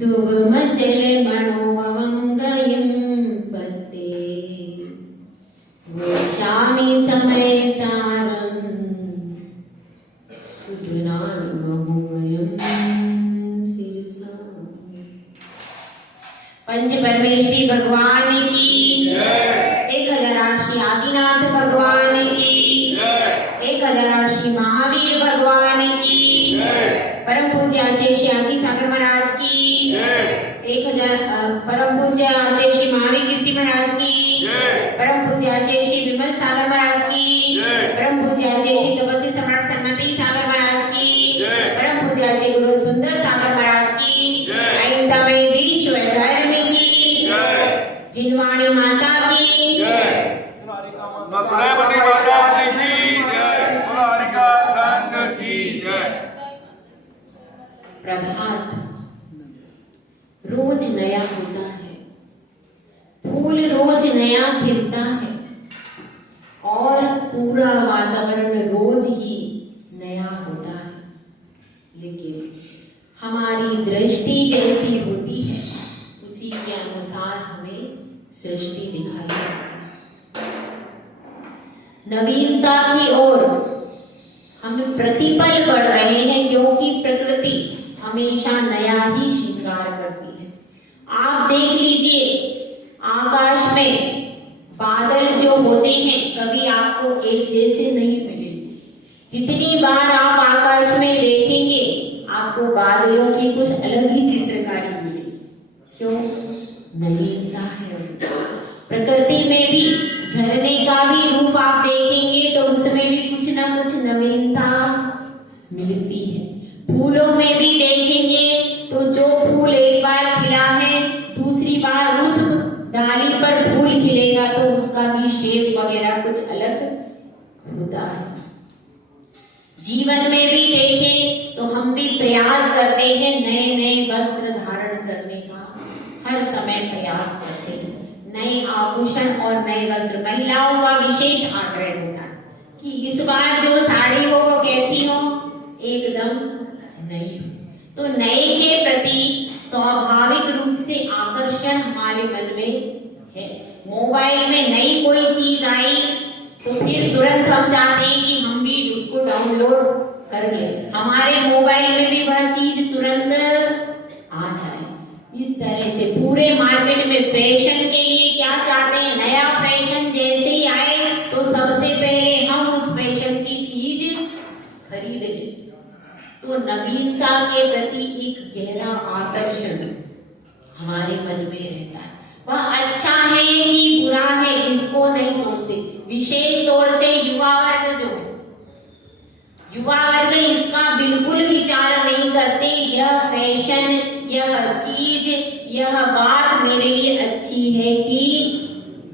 धुवमचल मनोवंगयं पते वचामि समय सारं सुगुणानुभवमयं शिरसा। पंच परमेश्वरी भगवान की जय। 1008 श्री आदिनाथ भगवान की जय। 1008 श्री महावीर भगवान की जय। परम पूज्य आचार्य श्री आदि सागर महाराज की जय। 1000 परम पूज्य आचार्य श्री महावीर कीर्ति महाराज की जय। परम पूज्य आचार्य श्री विमल सागर महाराज की जय। परम पूज्य आचार्य श्री तपस्वी सम्राट सन्मति सागर महाराज की जय। परम पूज्य आचार्य गुरु सुंदर सागर महाराज की जय। अहिंसा में विश्व धर्म की जय। जिनवाणी माता की जय। नसरेवती माता की जय। हरिका संघ की जय। प्रभात रोज नया होता है, फूल रोज नया खिलता है और पूरा वातावरण रोज ही नया होता है, लेकिन हमारी दृष्टि जैसी होती है उसी के अनुसार हमें सृष्टि दिखाई देती है। नवीनता की ओर हम प्रतिपल बढ़ रहे हैं क्योंकि प्रकृति हमेशा नया ही श्रृंगार करती है। आप देख लीजिए आकाश में बादल जो होते हैं कभी आपको एक जैसे नहीं मिलेंगे। जितनी बार आप आकाश में देखेंगे आपको बादलों की कुछ अलग ही चित्रकारी मिलेगी। क्यों? नवीनता है। प्रकृति में भी झरने का भी रूप आप देखेंगे तो उसमें भी कुछ ना कुछ नवीनता मिलती है। फूलों में भी देखेंगे तो जो फूल एक बार खिला है दूसरी बार उस डाली पर फूल खिलेगा तो उसका भी शेप वगैरह कुछ अलग होता है। जीवन में भी देखें तो हम भी प्रयास करते हैं नए नए वस्त्र धारण करने का, हर समय प्रयास करते हैं नए आभूषण और नए वस्त्र। महिलाओं का विशेष आग्रह होता है कि इस बार जो साड़ी हो वो कैसी हो, एकदम नई हो। तो नए के प्रति स्वाभाविक रूप से आकर्षण हमारे मन में है। मोबाइल में नई कोई चीज आई तो फिर तुरंत हम चाहते हैं कि हम भी उसको डाउनलोड कर लें, हमारे मोबाइल में भी वह चीज तुरंत आ जाए। इस तरह से पूरे मार्केट में फैशन के लिए क्या चाहते हैं, नया फैशन जैसे ही आए तो सबसे पहले हम उस फैशन की चीज खरीद लें। तो नवीनता के प्रति एक गहरा आकर्षण हमारे मन में रहता है। वह अच्छा है कि बुरा है इसको नहीं सोचते। विशेष तौर से युवा वर्ग जो है, युवा वर्ग इसका बिल्कुल विचार नहीं करते यह फैशन, यह चीज, यह बात मेरे लिए अच्छी है कि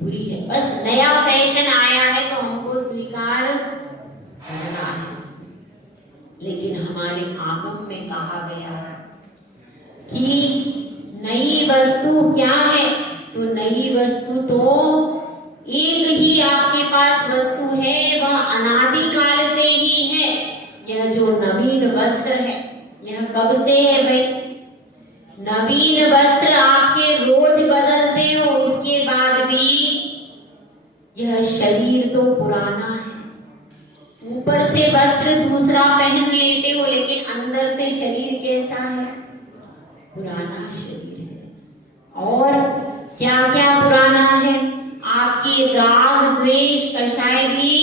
बुरी है। बस नया फैशन आया है तो हमको स्वीकार करना है। लेकिन हमारे आगम में कहा गया है कि नई वस्तु क्या है, तो नई वस्तु तो एक ही आपके पास वस्तु है, वह अनादिकाल से ही है। यह जो नवीन वस्त्र है यह कब से है भाई? नवीन वस्त्र आपके रोज बदलते हो उसके बाद भी यह शरीर तो पुराना है। ऊपर से वस्त्र दूसरा पहन लेते हो लेकिन अंदर से शरीर कैसा है? पुराना शरीर है। और क्या क्या पुराना है? आपके राग द्वेष कषाय भी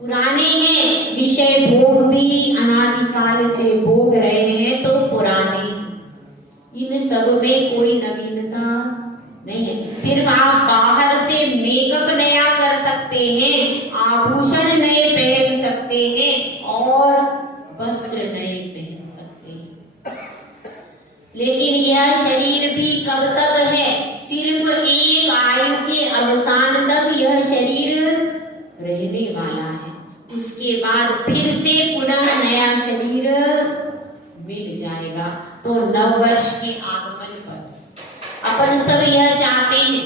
पुराने हैं, विषय भोग भी अनादिकाल से भोग रहे हैं तो पुराने हैं। इन सब में कोई नवीनता नहीं है। सिर्फ आप बाहर से मेकअप नया कर सकते हैं, आभूषण नए पहन सकते हैं और वस्त्र नए पहन सकते हैं, लेकिन यह शरीर भी कब तक है? सिर्फ एक आयु के अवसान तक यह शरीर रहने वाला है। उसके बाद फिर से पुनः नया शरीर मिल जाएगा। तो नव वर्ष के आगमन पर अपन सब यह चाहते हैं।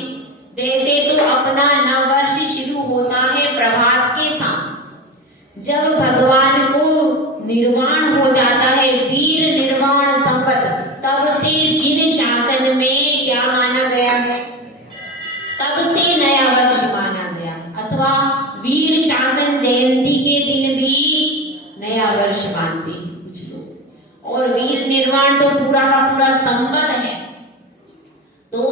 वैसे तो अपना नव वर्ष शुरू होता है प्रभात के साथ, जब भगवान को निर्वाण हो जाता है, वीर निर्वाण संवत, तब से निर्वाण तो पूरा का पूरा संबद्ध है। तो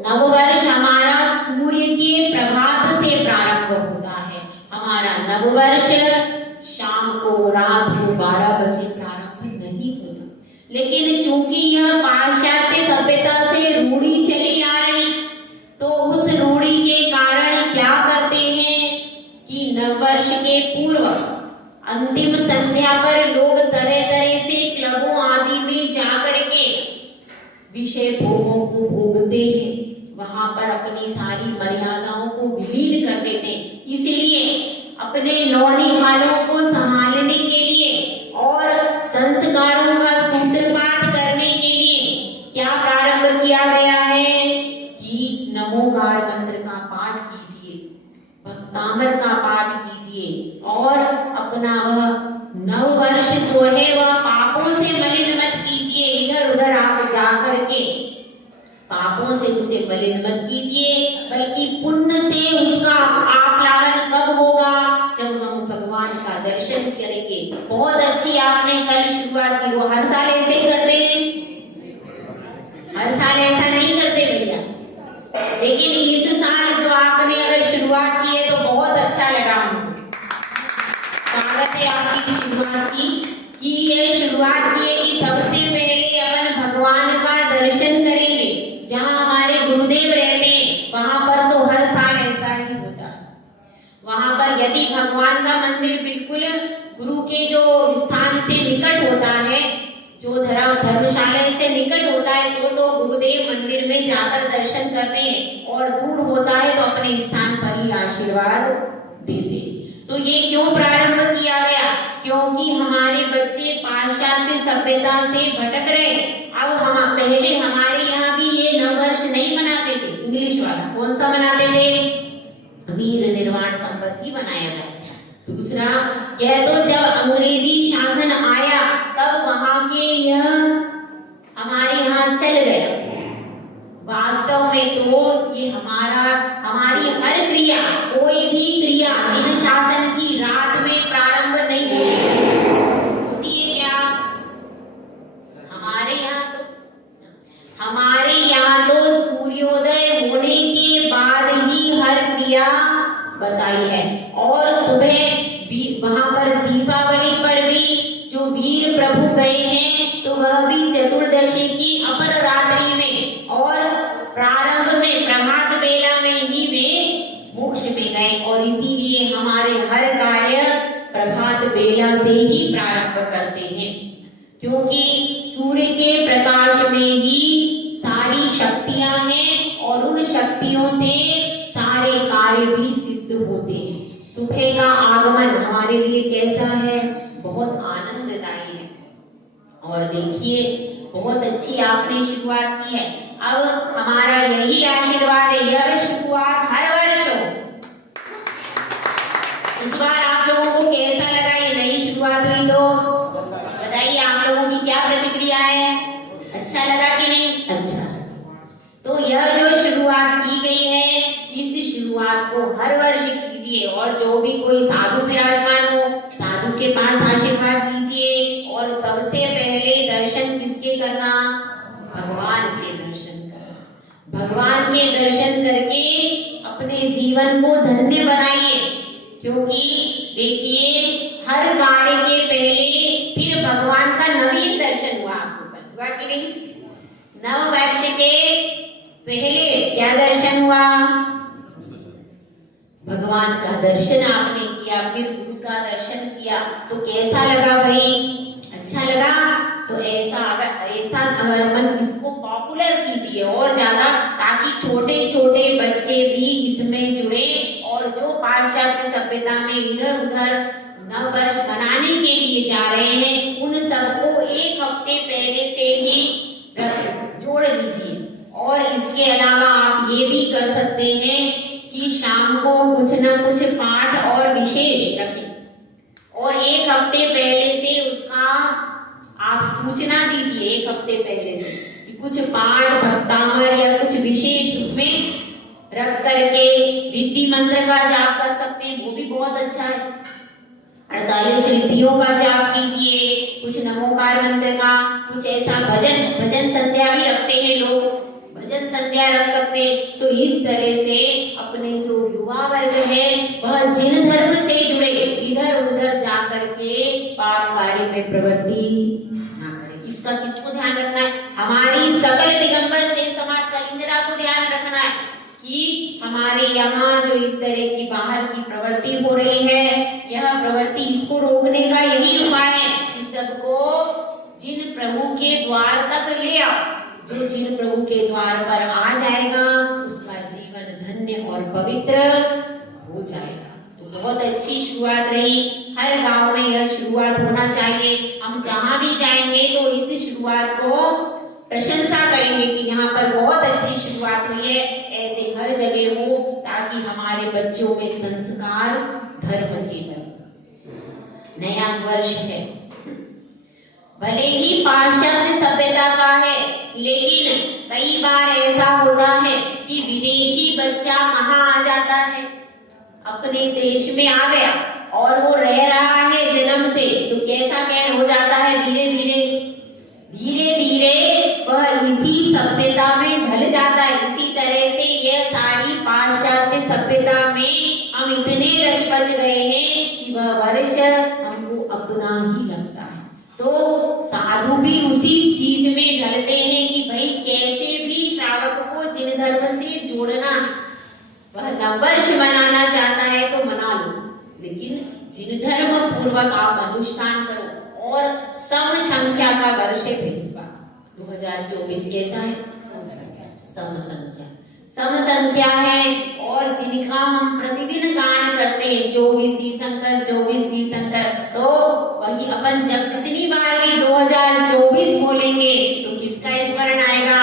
नववर्ष हमारा सूर्य के प्रभात से प्रारंभ होता है। हमारा नववर्ष शाम को रात को 12 बजे प्रारंभ नहीं होता, लेकिन चूंकि यह पाश्चात्य सभ्यता से रूढ़ी चली आ रही, तो उस रूढ़ी के कारण क्या करते हैं कि नववर्ष के पूर्व अंतिम संध्या पर लोग तरह तरह से क्लबों आदि में जाकर के विषय भोगों को भोगते हैं, वहां पर अपनी सारी मर्यादाओं को विलीन कर देते हैं। इसलिए अपने नौनिहालों को संभालने के लिए और संस्कारों का सूत्रपात करने के लिए क्या प्रारंभ किया गया है कि नमोकार मंत्र का पाठ कीजिए, भक्तामर का पाठ कीजिए और अपना वह नववर्ष जो है वह पापों से मलिन मत कीजिए। इधर उधर आप जाकर के पापों से उसे मलिन मत कीजिए, बल्कि पुण्य से उसका आप्लावन कब होगा, जब हम भगवान का दर्शन करेंगे। बहुत अच्छी आपने कल शुरुआत की। वो हर साल ऐसे ही करते हैं, हर साल ऐसा नहीं करते भैया, लेकिन इस साल जो आपने अगर शुरुआत की है तो बहुत अच्छा लगा हमको। स्वागत है आपकी शुरुआत की ये शुरुआत की है कि सबसे पहले अपन भगवान का दर्शन करेंगे। जहाँ हमारे गुरुदेव रहते हैं वहां पर तो हर साल ऐसा ही होता है। वहां पर यदि भगवान का मंदिर बिल्कुल गुरु के जो स्थान से निकट होता है, जो धर्मशाला से निकट होता है, तो गुरुदेव मंदिर में जाकर दर्शन करते हैं, और दूर होता है तो अपने स्थान पर ही आशीर्वाद देते हैं। तो ये क्यों प्रारंभ किया गया? क्योंकि हमारे बच्चे पाश्चात्य सभ्यता से भटक रहे। अब हम पहले हमारे यहाँ भी ये नववर्ष नहीं मनाते थे, इंग्लिश वाला कौन सा मनाते थे? वीर निर्वाण संवत ही मनाया जाता है। दूसरा यह तो जब अंग्रेजी शासन आया तब वहां के यह हमारे यहाँ चल गया। वास्तव में तो ये हमारी हर क्रिया, कोई भी क्रिया जिन शासन की रात में प्रारंभ नहीं होती है क्या? हमारे यहाँ तो सूर्योदय होने के बाद ही हर क्रिया बताई है। और सुबह भी वहां पर दीपावली पर भी जो वीर प्रभु गए हैं तो वह भी चतुर्दशी की अपर रात्रि में और प्रारंभ में प्रभात बेला में ही वे मोक्ष में गए। और इसीलिए हमारे हर कार्य प्रभात बेला से ही प्रारंभ करते हैं, क्योंकि सूर्य के प्रकाश में ही सारी शक्तियां हैं और उन शक्तियों से सारे कार्य भी सिद्ध होते हैं। सुबह का आगमन हमारे लिए कैसा है? बहुत आनंददायी है। और देखिए बहुत अच्छी आपने शुरुआत की है। अब हमारा यही आशीर्वाद है, यह शुरुआत हर वर्ष हो। इस बार आप लोगों को कैसा लगा? ये नई शुरुआत हुई तो बताइए, आप लोगों की क्या प्रतिक्रिया है? अच्छा लगा कि नहीं? अच्छा। तो यह जो शुरुआत की गई है, इस शुरुआत को हर वर्ष कीजिए। और जो भी कोई साधु विराजमान हो, साधु के पास आशीर्वाद लीजिए। और सबसे पहले दर्शन किसके करना? भगवान के दर्शन करना। भगवान के दर्शन करके अपने जीवन को धन्य बनाइए, क्योंकि देखिए हर कार्य के पहले फिर भगवान का नवीन दर्शन हुआ। आपको हुआ कि नहीं? नव वर्ष के पहले क्या दर्शन हुआ? भगवान का दर्शन आपने किया, फिर गुरु का दर्शन किया। तो कैसा लगा भाई? अच्छा लगा? तो ऐसा अगर मन इसको पॉपुलर कीजिए और ज्यादा, ताकि छोटे छोटे बच्चे भी इसमें जुड़े और जो पाश्चात्य सभ्यता में इधर उधर नव वर्ष मनाने के लिए जा रहे हैं, उन सबको एक हफ्ते पहले से ही जोड़ लीजिए। और इसके अलावा आप ये भी कर सकते हैं कि शाम को कुछ न कुछ पाठ और विशेष रखें, और एक हफ्ते पहले से उसका आप सूचना दीजिए। एक हफ्ते पहले से कि कुछ पाठ भक्तामर या कुछ विशेष उसमें रख करके रिद्धि मंत्र का जाप कर सकते हैं, वो भी बहुत अच्छा है। 48 रिद्धियों का जाप कीजिए, कुछ नमोकार मंत्र का, कुछ ऐसा भजन संध्या भी रखते हैं लोग, भजन संध्या रख सकते हैं। तो इस तरह से अपने जो युवा वर्ग है वह जिन धर्म से जुड़े इधर उधर जा करके पाप कार्य में प्रवृत्ति ना करे। इसका किसको ध्यान रखना है? हमारी सकल दिगंबर से समाज कलिंगरा को ध्यान रखना है कि हमारे यहाँ जो इस तरह की बाहर की प्रवृत्ति हो रही है, यह प्रवृत्ति इसको रोकने का यही उपाय है कि सबको जिन प्रभु के द्वार तक ले आओ। जो जिन प्रभु के द्वार पर आ जाएगा उसका जीवन धन्य और पवित्र हो जाएगा। तो बहुत अच्छी शुरुआत रही। हर गांव में यह शुरुआत होना चाहिए। हम जहां भी जाएंगे तो इस शुरुआत को प्रशंसा करेंगे कि यहाँ पर बहुत अच्छी शुरुआत हुई है। ऐसे हर जगह हो ताकि हमारे बच्चों में संस्कार धर्म के बने। नया वर्ष है, भले ही पाश्चात्य सभ्यता का है, लेकिन कई बार ऐसा होता है कि विदेशी बच्चा कहाँ आ जाता है, अपने देश में आ गया और वो रह रहा है जन्म से, तो कैसा क्या हो जाता है, धीरे धीरे वह इसी सभ्यता में ढल जाता है। इसी तरह से यह सारी पाश्चात्य सभ्यता में हम इतने रच बच गए हैं कि वह वर्ष हमको अपना ही लगता है। तो साधु भी उसी चीज में ढलते हैं कि भाई कैसे भी श्रावक को जिन धर्म से जोड़ना है। वह नववर्ष मनाना चाहता है तो मना लो, लेकिन जिन धर्म पूर्वक आप अनुष्ठान करो। और सम संख्या का वर्ष है इस बार 2024 कैसा है? सम संख्या है। और जिनका हम प्रतिदिन गान करते हैं 24 तीर्थंकर, तो वही अपन जब कितनी बार भी 2024 बोलेंगे तो किसका स्मरण आएगा?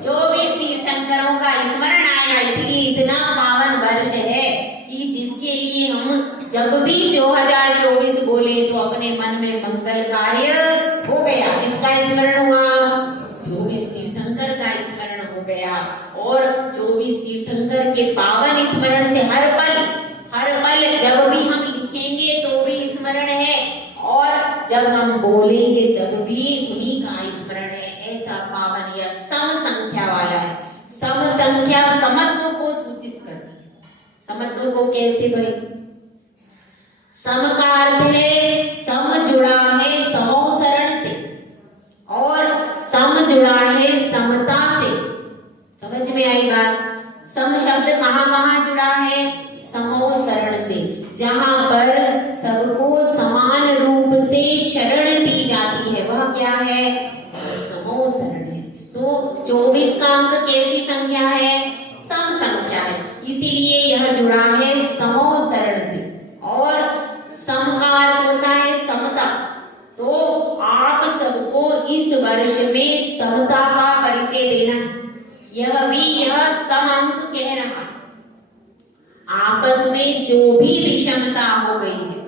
24 तीर्थंकरों का स्मरण आएगा। इसलिए इतना पावन वर्ष है कि जिसके लिए हम जब भी 2024 बोले तो अपने मन में मंगल कार्य हो गया। किसका स्मरण हुआ? 24 तीर्थंकर का स्मरण हो गया। और 24 तीर्थंकर के पावन स्मरण से हर पल जब भी हम लिखेंगे तो भी स्मरण है, और जब हम बोलेंगे तब भी उन्हीं का स्मरण है। ऐसा पावन यह सम संख्या वाला है। सम संख्या समत्व को सूचित करती है। समत्व को कैसे भाई? सम का अर्थ है सम जुड़ा है समोसरण से, और सम जुड़ा है समता से। समझ में आई बात? सम शब्द कहाँ कहाँ जुड़ा है? समोसरण से, जहां पर सबको समान रूप से शरण दी जाती है, वह क्या है? समोसरण है। तो 24 का अंक कैसी संख्या है? सम संख्या है। इसीलिए यह जुड़ा है समोसरण से। और सम का अर्थ होता है समता। तो आप सबको इस वर्ष में समता का परिचय देना है। यह सम अंक कह रहा है। आपस में जो भी विषमता हो गई है,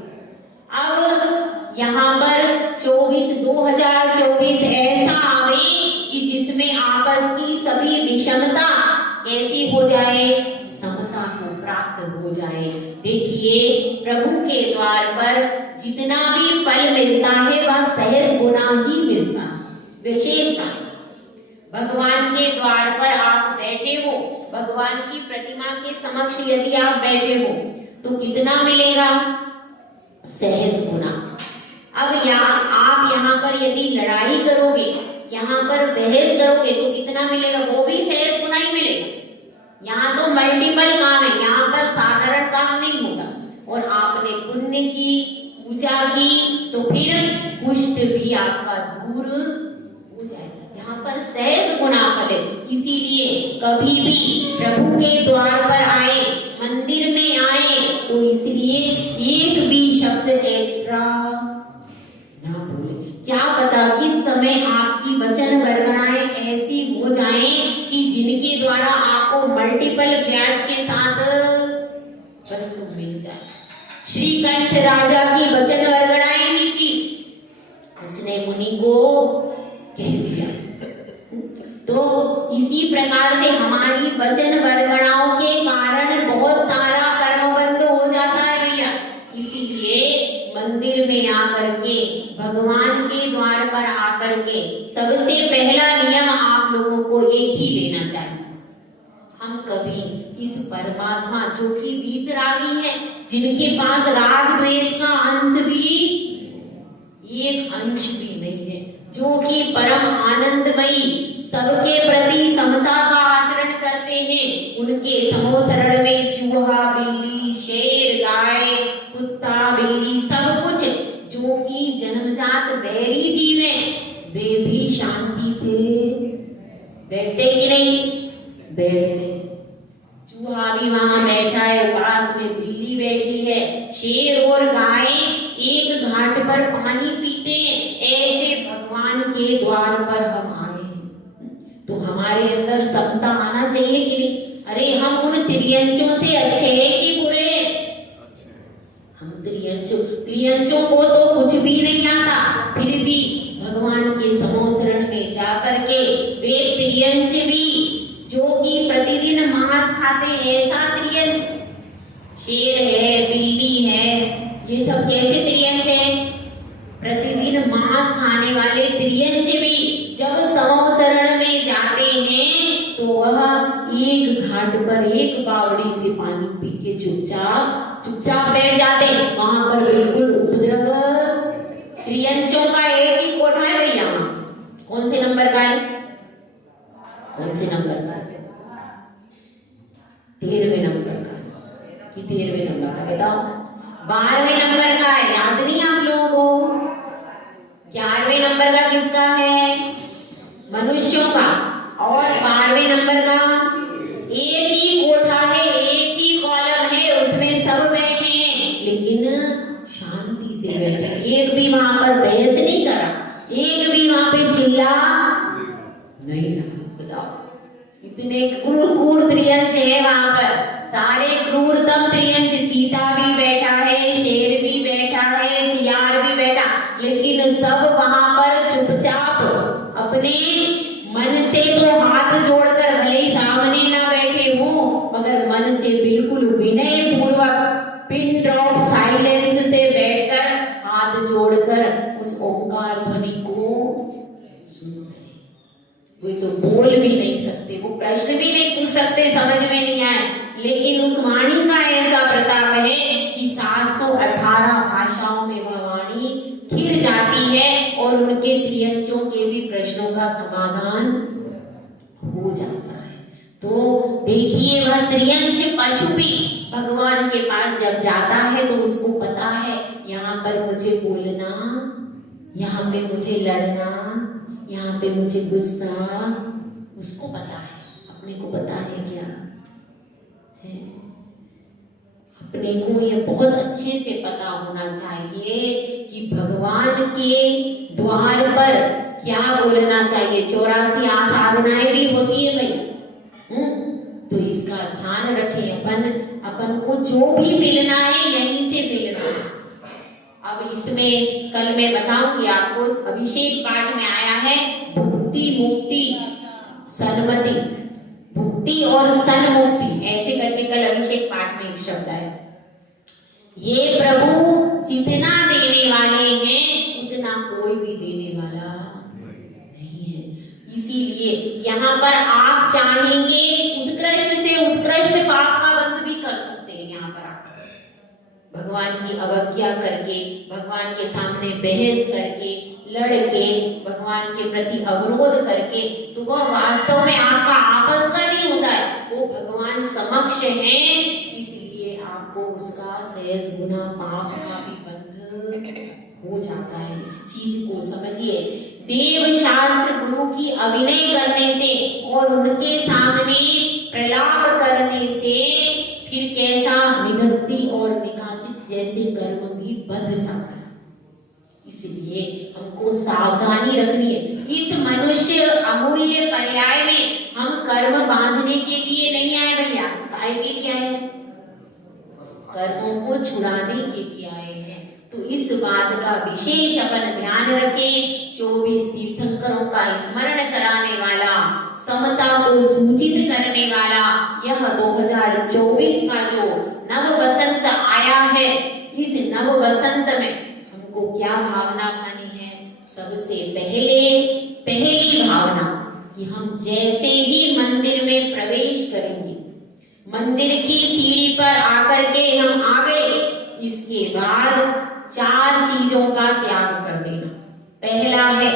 अब यहाँ पर 2024 ऐसा आवे कि जिसमें आपस की सभी विषमता कैसी हो जाए? समता को प्राप्त हो जाए। देखिए, प्रभु के द्वार पर जितना भी फल मिलता है वह सहज गुना ही मिलता है। विशेषता, भगवान के द्वार पर आप बैठे हो, भगवान की प्रतिमा के समक्ष यदि आप बैठे हो तो कितना मिलेगा? सहज गुना। अब आप यहाँ पर यदि लड़ाई करोगे, यहाँ पर बहस करोगे तो कितना मिलेगा? वो भी सहज गुना ही मिलेगा। यहाँ तो मल्टीपल काम है, यहाँ पर साधारण काम नहीं होगा। और आपने पुण्य की, पूजा की, तो फिर कुष्ठ भी आपका दूर हो जाएगा। यहाँ पर सहज गुना फल है। इसीलिए कभी भी प्रभु के द्वार पर आए, मंदिर में आए, तो इसलिए एक भी शब्द एक्स्ट्रा ना बोले। क्या पता किस समय आपकी वचन वर्गणाएं ऐसी हो जाएं कि जिनके द्वारा आपको मल्टीपल ब्याज के साथ वस्तु मिल जाए। श्रीकंठ राजा की वचन वर्गणाएं ही थी, उसने मुनि को कह दिया। तो इसी प्रकार से हमारी वचन वर्गणाओं के कारण बहुत सारा कर्म बंद हो जाता है भैया। इसीलिए मंदिर में आकर के भगवान सबसे पहला नियम आप लोगों को एक ही लेना चाहिए। हम कभी इस परमात्मा जो कि वीतरागी है, जिनके पास राग द्वेष का अंश भी, एक अंश भी नहीं है, जो कि परम आनंदमयी, सबके प्रति समता का आचरण करते हैं, उनके समोसरण में चूहा, बिल्ली, शेर, गाय, कुत्ता, बिल्ली सब कुछ जो कि जन्मजात बैरी जीव हैं, वे भी शांति से बैठते कि नहीं? बैठते। चूहा भी वहां बैठा है, पास में बिल्ली बैठी है, शेर और गाय एक घाट पर पानी पीते हैं। ऐसे भगवान के द्वार पर हम आए हैं, तो हमारे अंदर समता आना चाहिए कि नहीं? अरे हम उन त्रियंचों से अच्छे हैं कि बुरे? हम त्रियंचों को तो कुछ भी नहीं आता, फिर भी भगवान के समोसरण में जाकर के वे त्रियंच भी, जो कि प्रतिदिन मांस खाते हैं, ऐसा त्रियंच, शेर है, बिल्ली है, ये सब कैसे त्रियंच है? प्रतिदिन मांस खाने वाले त्रियंच भी जब समोसरण में जाते हैं तो वह एक घाट पर एक बावड़ी से पानी पी के चुपचाप बैठ जाते हैं। वहां पर बिल्कुल उपद्रव, त्रियंचों का एक ही कोठा है भैया। कौन से नंबर का है? कौन से नंबर का है? 13वें नंबर का कि 13वें नंबर का? बताओ। 12वें नंबर का है, याद नहीं आप लोगों को? 11वें नंबर का किसका है? मनुष्यों का। और 12वें नंबर का एक ही कोठा है, एक ही कॉलम है, उसमें सब बैठे हैं, लेकिन शांति से बैठे। एक भी वहां पर बहस नहीं करा, एक भी वहां पे चिल्ला नहीं रहा। बताओ, इतने क्रूर त्रियंच है वहां पर, सारे क्रूरतम त्रियंच। चीता भी बैठा है, शेर भी बैठा है, सियार भी बैठा, लेकिन सब वहां पर चुपचाप अपने मन से तो हाथ जोड़कर, भले ही सामने ना बैठे हो, मगर मन से बिल्कुल विनय पूर्वक पिन ड्रॉप साइलेंस से बैठकर हाथ जोड़कर उस ओंकार ध्वनि को सुन रहे। वे तो बोल भी नहीं सकते, वो प्रश्न भी नहीं पूछ सकते, समझ में नहीं आए, लेकिन उस वाणी का ऐसा प्रताप है कि 718 भाषाओं में वह वाणी खिल जाती है और उनके त्रियंचों के भी प्रश्नों का समाधान हो जाता है। तो देखिए, वह त्रियंच पशु भी भगवान के पास जब जाता है तो उसको पता है यहाँ पर मुझे बोलना, यहाँ पे मुझे लड़ना, यहाँ पे मुझे गुस्सा, उसको पता है। अपने को पता है क्या है? अपने को ये बहुत अच्छे से पता होना चाहिए कि भगवान के द्वार पर क्या बोलना चाहिए। 84 साधनाएं भी होती है भाई, तो इसका ध्यान रखें। अपन को जो भी मिलना है यहीं से मिलना है। अब इसमें कल मैं बताऊंगी आपको, अभिषेक पाठ में आया है भुक्ति, मुक्ति, सन्मति, भुक्ति और सन्मुक्ति, ऐसे करके कल अभिषेक पाठ में एक शब्द आया। ये प्रभु जितना देने वाले हैं उतना कोई भी देने वाला नहीं है। इसीलिए यहाँ पर आप चाहेंगे उत्कृष्ट से उत्कृष्ट पाप का बंद भी कर सकते हैं। यहाँ पर आकर भगवान की अवज्ञा करके, भगवान के सामने बहस करके, लड़के, भगवान के प्रति अवरोध करके, तो वह वास्तव में आपका आपस का नहीं होता है, वो भगवान समक्ष है। इसलिए आपको उसका सहज गुना पाप का भी बंध हो जाता है। इस चीज को समझिए। देव शास्त्र गुरु की अभिनय करने से और उनके सामने प्रलाप करने से फिर कैसा निगत्ति और निकाचित जैसे कर्म भी बंध जाता है। इसलिए हमको सावधानी रखनी है। इस मनुष्य अमूल्य पर्याय में हम कर्म बांधने के लिए नहीं आए भैया, काहे के लिए आए? कर्मों को छुड़ाने के लिए आए हैं। तो इस बात का विशेष अपन ध्यान रखें। 24 तीर्थंकरों का स्मरण कराने वाला, समता को सूचित करने वाला यह 2024 का जो नव वसंत आया है, इस नव वसंत में हमको क्या भावना भानी है? सबसे पहली भावना कि हम जैसे ही मंदिर में प्रवेश करेंगे, मंदिर की सीढ़ी पर आकर के हम आ गए, इसके बाद 4 चीजों का त्याग कर देना। पहला है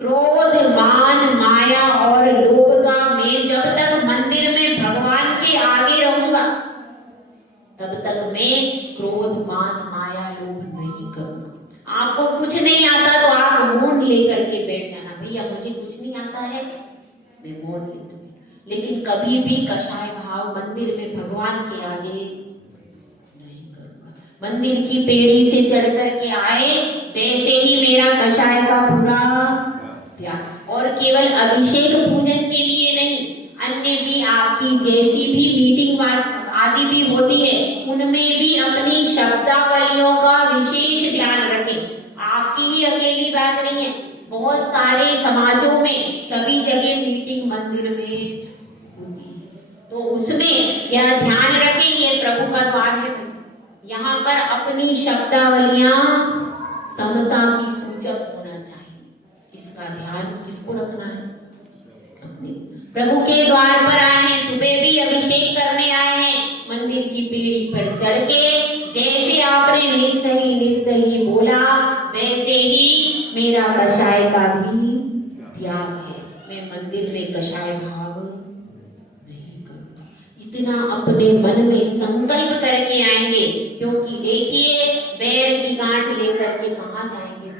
क्रोध, मान, माया और लोभ का। मैं जब तक मंदिर में भगवान के आगे रहूंगा तब तक मैं क्रोध, मान, माया, लोभ नहीं करूंगा। आपको कुछ नहीं आता तो आप मौन लेकर के बैठ जाना, भैया मुझे कुछ नहीं आता है, मैं मौन लेती हूँ। लेकिन कभी भी कषाय भाव मंदिर में भगवान के आगे नहीं करूंगा। मंदिर की पेड़ी से चढ़ करके आए वैसे ही मेरा कषाय का पूरा त्याग। और केवल अभिषेक पूजन के लिए नहीं, अन्य भी आपकी जैसी भी मीटिंग आदि भी होती है, उनमें भी अपनी शब्दावलियों का विशेष ध्यान रखें। आपकी ही अकेली बात नहीं है, बहुत सारे समाजों में सभी जगह मीटिंग मंदिर में होती है, तो उसमें यह ध्यान रखें ये प्रभु का द्वार है। यहाँ पर अपनी शब्दावलियां समता की सूचक होना चाहिए, इसका ध्यान किसको रखना है? अपने प्रभु के द्वार पर आए हैं, सुबह भी अभिषेक करने आए हैं, मंदिर की पेड़ी पर चढ़ के जैसे आपने निस्सही बोला वैसे ही मेरा कषाय का भी त्याग है, मैं मंदिर में कषाय भाव नहीं करूंगा। इतना अपने मन में संकल्प करके आएंगे, क्योंकि देखिए बैर की गांठ लेकर के कहां जाएंगे?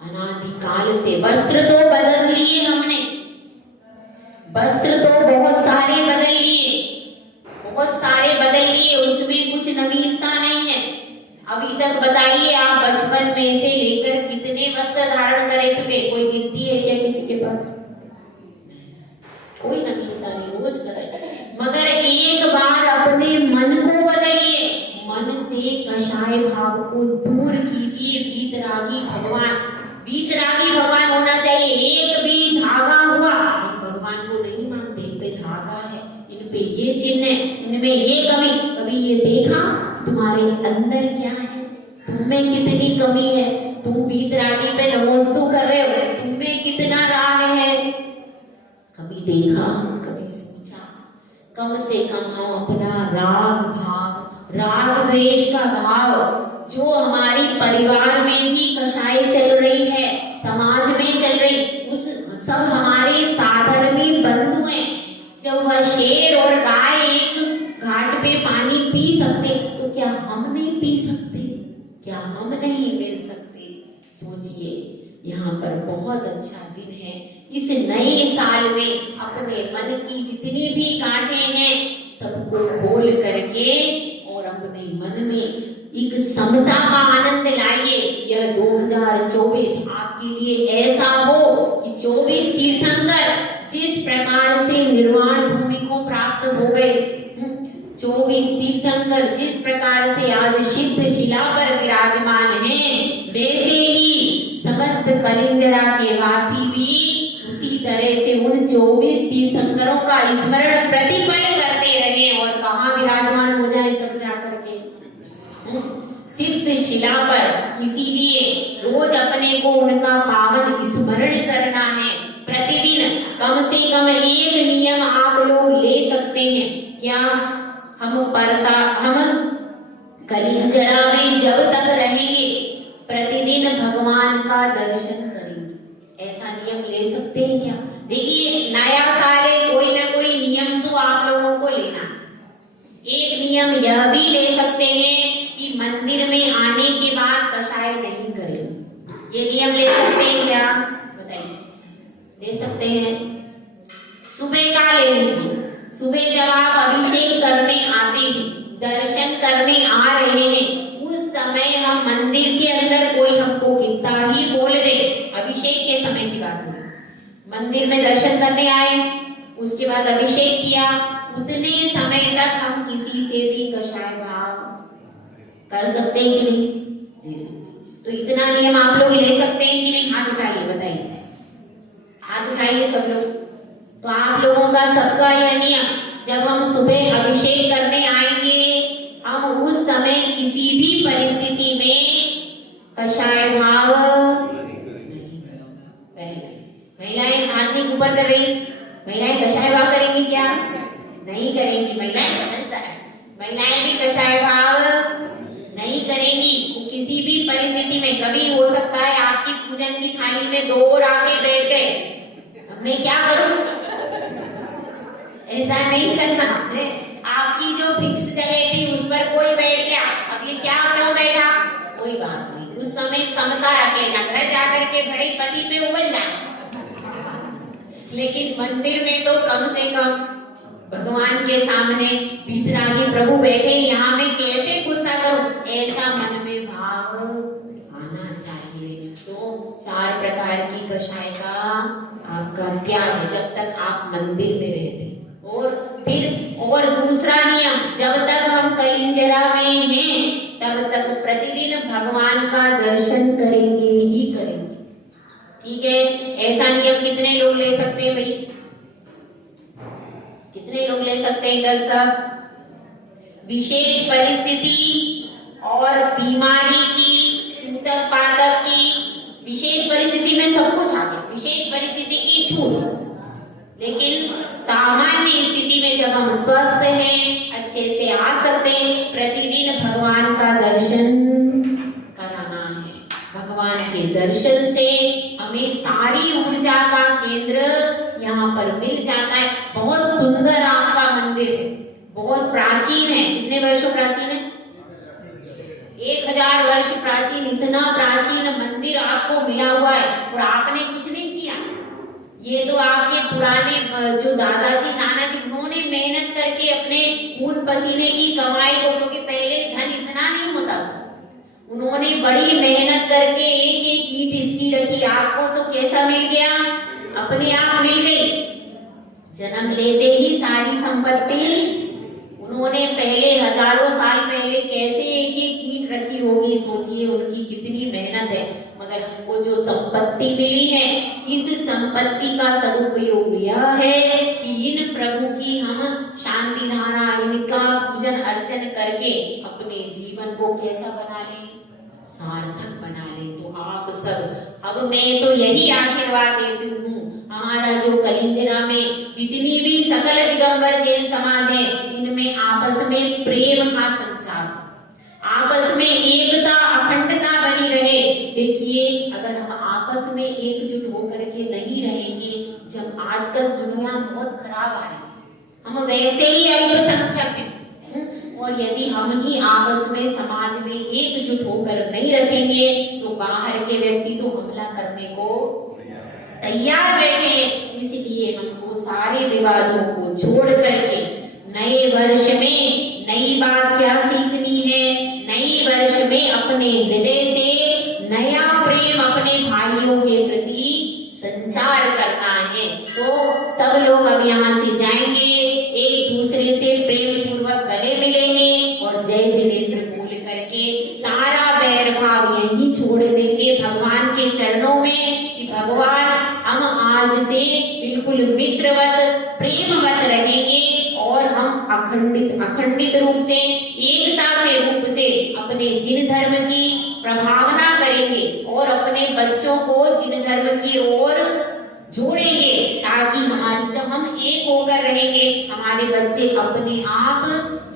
अनादिकाल से वस्त्र तो बदल लिए हमने, वस्त्र तो बहुत सारे बदल लिए, उसमें कुछ नवीनता नहीं है। अभी तक बताइए आप बचपन में से लेकर कितने वस्त्र धारण करे चुके? कोई गिनती है क्या किसी के पास? कोई नवीनता नहीं, रोज करे। मगर एक बार अपने मन को बदलिए, मन से कषाय भाव को दूर कीजिए। वीतरागी भगवान होना चाहिए। एक भी धागा हुआ, हम भगवान को नहीं मानते, इन पे धागा है, इन पे ये चिन्ह है, इनमें ये कमी। कभी ये देखा तुम्हारे अंदर क्या है, तुम में कितनी कमी है? तुम वीतरागी पे नमोस्तु कर रहे हो, तुम में कितना राग है? कभी देखा, कभी सोचा? कम से कम हम अपना राग द्वेष का भाव जो हमारी परिवार में भी कषाय चल रही है, समाज में चल रही, उस सब हमारे साधर्मी बंधु हैं। जब वह शेर और गाय एक घाट पे पानी पी सकते, तो क्या हम नहीं पी सकते? क्या हम नहीं मिल सकते? सोचिए, यहाँ पर बहुत अच्छा दिन है। इस नए साल में अपने मन की जितनी भी गांठें हैं सबको खोल करके और अपने मन में एक समता का आनंद लाइए। यह 2024 आपके लिए ऐसा हो कि 24 तीर्थंकर जिस प्रकार से निर्वाण भूमि को प्राप्त हो गए, 24 तीर्थंकर जिस प्रकार से आज सिद्ध शिला पर विराजमान हैं, वैसे ही समस्त कलिंजरा के वासी भी उसी तरह से उन 24 तीर्थंकरों का स्मरण प्रतिपल करते रहे और कहाँ विराजमान हो जाए सब जाकर के सिद्ध शिला पर। इसीलिए रोज अपने को उनका पावन स्मरण करना है। प्रतिदिन कम से कम एक नियम आप लोग ले सकते हैं। क्या? हम कलिंजरा में जब तक रहेंगे प्रतिदिन भगवान का दर्शन करेंगे, ऐसा नियम ले सकते हैं क्या? देखिए, नया साल है, कोई ना कोई नियम तो आप लोगों को लेना है। एक नियम यह भी ले सकते हैं कि मंदिर में आने के बाद कषाय नहीं करें। ये नियम ले सकते हैं क्या? बताइए, ले सकते हैं? सुबह का ले लीजिए। सुबह जब आप अभिषेक करने आते हैं, दर्शन करने आ रहे हैं, उस समय हम मंदिर के अंदर कोई हमको कितना ही बोल दे, अभिषेक के समय की बात है, मंदिर में दर्शन करने आए, उसके बाद अभिषेक किया, उतने समय तक हम किसी से भी कषाय भाव कर सकते हैं कि नहीं? दे सकते। तो इतना नियम आप लोग ले सकते हैं कि नहीं? हाथ उठाइए, बताइए, हाथ उठाइए सब लोग। तो आप लोगों का सबका यह नियम, जब हम सुबह अभिषेक करने आएंगे, हम उस समय किसी भी परिस्थिति में कषाय भाव महिलाएं हाथ नहीं ऊपर कर रही, महिलाएं कषाय भाव करेंगी क्या? नहीं करेंगी। महिलाएं समझदार है, महिलाएं भी कषाय भाव नहीं करेंगी। वो किसी भी परिस्थिति में, कभी हो सकता है आपकी पूजन की थाली में 2 और आके बैठ गए, अब मैं क्या करूं? ऐसा नहीं करना है। आपकी जो फिक्स जगह थी उस पर कोई बैठ गया, अब ये क्या क्यों बैठा, कोई बात नहीं, उस समय समता रख लेना, घर जाकर के बड़े पति पे उबल जाना। लेकिन मंदिर में तो कम से कम भगवान के सामने वितरागी प्रभु बैठे, यहाँ मैं कैसे गुस्सा करूं, ऐसा मन में भाव आना चाहिए। तो 4 प्रकार की कषाय का आपका त्याग है जब तक आप मंदिर में रहते। और फिर और दूसरा नियम, जब तक हम कलिंजरा में हैं तब तक प्रतिदिन भगवान का दर्शन करेंगे ही करेंगे। ठीक है, ऐसा नियम कितने लोग ले सकते हैं भाई? कितने लोग ले सकते हैं इधर सब? विशेष परिस्थिति और बीमारी की, सूतक पातक की, विशेष परिस्थिति में सब कुछ आ गया, विशेष परिस्थिति की छूट। लेकिन सामान्य स्थिति में जब हम स्वस्थ हैं, अच्छे से आ सकते हैं, प्रतिदिन भगवान का दर्शन कराना है। भगवान के दर्शन से हमें सारी ऊर्जा का केंद्र यहाँ पर मिल जाता है। बहुत सुंदर आपका मंदिर है, बहुत प्राचीन है। कितने वर्षों प्राचीन है? 1000 वर्ष प्राचीन। इतना प्राचीन मंदिर आपको मिला हुआ है और आपने कुछ नहीं किया। ये तो आपके पुराने जो दादाजी नानाजी, उन्होंने मेहनत करके अपने खून पसीने की कमाई को, क्योंकि पहले धन इतना नहीं होता, उन्होंने बड़ी मेहनत करके एक एक ईंट इसकी रखी। आपको तो कैसा मिल गया? अपने आप मिल गई। जन्म लेते ही सारी संपत्ति उन्होंने पहले हजारों साल पहले कैसे एक एक ईंट रखी होगी, सोचिए उनकी कितनी मेहनत है। मगर हमको जो संपत्ति मिली है, इस संपत्ति का सदुपयोग यह है कि इन प्रभु की हम शांति धारा, इनका पूजन अर्चन करके अपने जीवन को कैसा बना लें? सार्थक बना लें। तो आप सब, अब मैं तो यही आशीर्वाद देती हूँ, हमारा जो कलिंजरा में जितनी भी सकल दिगंबर जैन समाज है, इनमें आपस में प्रेम का संचार, आपस में एकता अखंडता बनी रहे। देखिए, अगर हम आपस में एकजुट होकर के नहीं रहेंगे, जब आजकल दुनिया बहुत खराब आ रही है, हम वैसे ही अल्पसंख्यक हैं, और यदि हम ही आपस में समाज में एकजुट होकर नहीं रखेंगे तो बाहर के व्यक्ति तो हमला करने को तैयार बैठे। इसलिए हमको सारे विवादों को छोड़ करके नए वर्ष में नई बात क्या सीखनी है? नई वर्ष में अपने हृदय से नया प्रेम अपने भाइयों के प्रति संचार करना है। तो सब लोग अब यहाँ से जाएंगे, एक दूसरे से प्रेम पूर्वक गले मिलेंगे और जय जिनेंद्र बोल करके सारा बैर भाव यहीं छोड़ देंगे भगवान के चरणों में कि भगवान, हम आज से बिल्कुल मित्रवत प्रेमवत रहेंगे और हम अखंडित रूप से, एकता से रूप से अपने जिन धर्म की प्रभावना करेंगे और अपने बच्चों को जिन धर्म की ओर जोड़ेंगे, ताकि हमारी, जब हम एक होकर रहेंगे, हमारे बच्चे अपने आप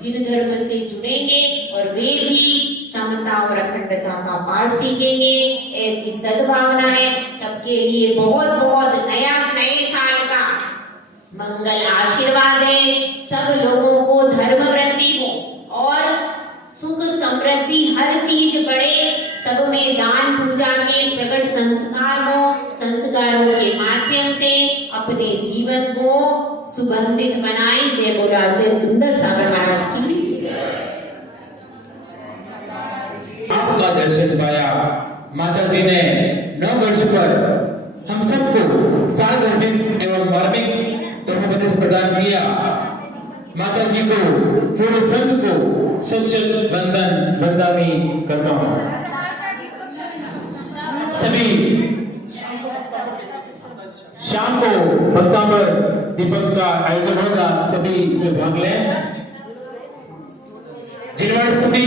जिन धर्म से जुड़ेंगे और वे भी समता और अखंडता का पाठ सीखेंगे। ऐसी सद्भावना है। सबके लिए बहुत बहुत नए साल का मंगल आशीर्वाद है। सब लोगों को धर्म वृद्धि हो और सुख समृद्धि हर चीज बढ़े, सब में दान पूजा के प्रकट संस्कार हो, संस्कारों के माध्यम से अपने जीवन को सुगंधित बनाएं। जय बोला जय सुंदर सागर महाराज की। आपका दर्शन पाया माता जी ने 9 वर्ष पर हम सबको सार्वजनिक एवं मार्मिक धर्मोपदेश प्रदान किया। माता जी को, पूरे संघ को सशक्त वंदन वंदनी करता हूँ। सभी शाम को भक्तांबर दीपक का आयोजन होगा, सभी इसमें भाग लें। जिनवाड़ी स्तुति